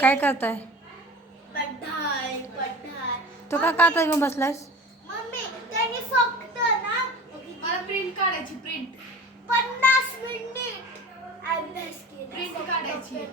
काय करताय? तू का काता घेऊन बसलायस? मम्मी त्यांनी फक्त ना मला प्रिंट काढायची प्रिंट पन्नास मिनिट अभ्यास केला. प्रिंट फक्त काढायची.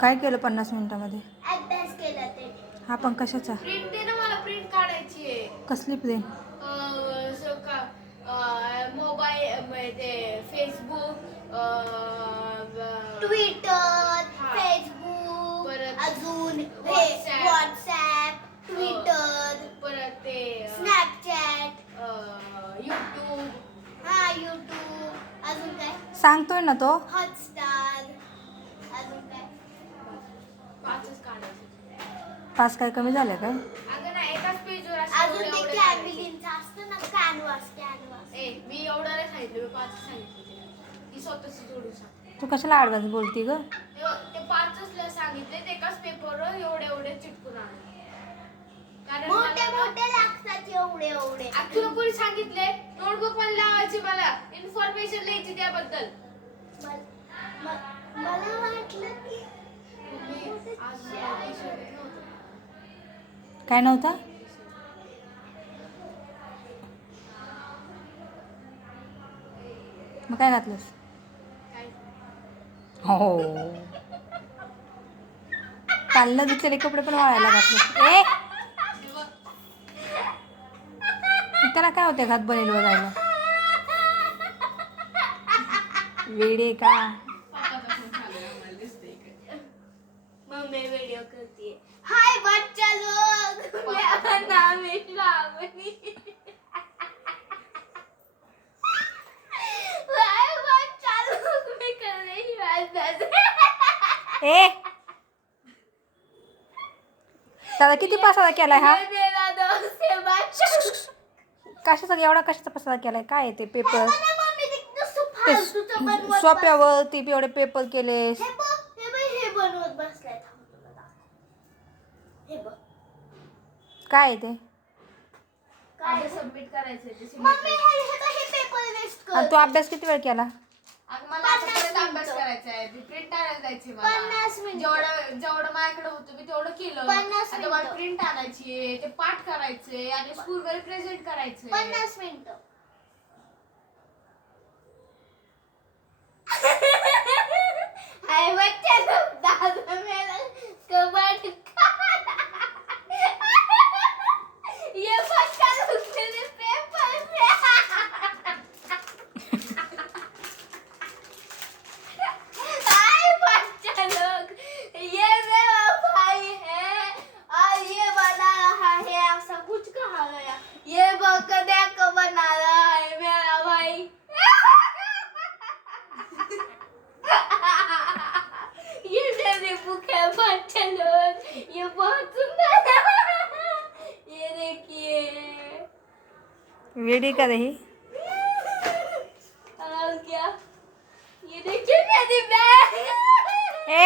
काय केलं पन्नास मिनिटामध्ये? अभ्यास केला त्यांनी. हा पण कशाचा? प्रिंट दे ना मला प्रिंट काढायची आहे. कसली प्लेन अं, सो का अं, मोबाईल म्हणजे ते फेसबुक अं, ट्विटर हा. फेसबुक परत अजून WhatsApp. व्हॉट्सॲप ट्विटर परत ते स्नॅपचॅट युट्यूब हा युट्यूब अजून काय सांगतोय ना तो. हॉटस्टार अजून काय? कमी झालं काय अगं ना एकाच पेजवर अजून ते कॅमिलिनचं असतं ना कॅनवास कॅनवास ए मी एवढं नाही सांगितलं मी पाच सांगितलं तिला. ती स्वतःच जोडून सांग. तू कशाला ॲडव्हान्स बोलती ग? ते पाचच ल- सांगितले ते एकाच पेपरवर एवढे एवढे चिटकून आणले कारण मोठे मोठे लागतात एवढे एवढे. आ, तुला कोणी सांगितले त्याबद्दल? मल- वाटलं की. काय नव्हता? मग काय घातलंस? काय? हो. कालला धुतलेले कपडे पण वाळायला घातले ए! त्याला काय होते घात बनेल बघायला? वेडे का. मम्मी व्हिडिओ करते हाय बच्चा लोग मेरा नाम है श्रावणी. हाय बच्चा लोग मैं कर रही हूँ अभ्यास ए! दादा किती पसारा केलाय हा? ये मेरा दोस्त है बच्चा कशाचा एवढा कशाचा पसारा केलाय? काय ते पेपर मला मम्मी ते नुसतं ते बनवत सोप्यावरती एवढे पेपर केलेस. बस- हे बघ हे बघ हे बनवत बसलाय. थांब तुला दाखव. हे बघ. काय आहे ते? काय आता सबमिट करायचंय ते submit मम्मी करायचंय. हे हे बघ हे पेपर वेस्ट आणि कर तू अभ्यास किती वेळ केला? अगं मला आता पन्नास परत अभ्यास मिनिटं. करायचा आहे प्रिंट आणायला जायची पन्नास मला मिनिटं. जेवढं जेवढं माझ्याकडे होतं मी तेवढं केलं. पन्नास आता मला मिनिटं. प्रिंट आणायची आहे, ते पाठ करायचे आणि स्कूल मध्ये प्रेझेंट करायचंय. पन्नास मिनिटं हाय बच्चा लोग दादा मेरा कबड्डी ये बच्चा लोग मेरे पेपर में हाय बच्चा लोग ये मेरा भाई है और ये बना रहा है ऐसा कुछ कहा गया ये बकरिया को बना रहा है मेरा भाई ये मेरे बुक है बच्चा लोग ये बहुत सुंदर ये देखिए का ही और क्या ये देखिए मेरी बैग ए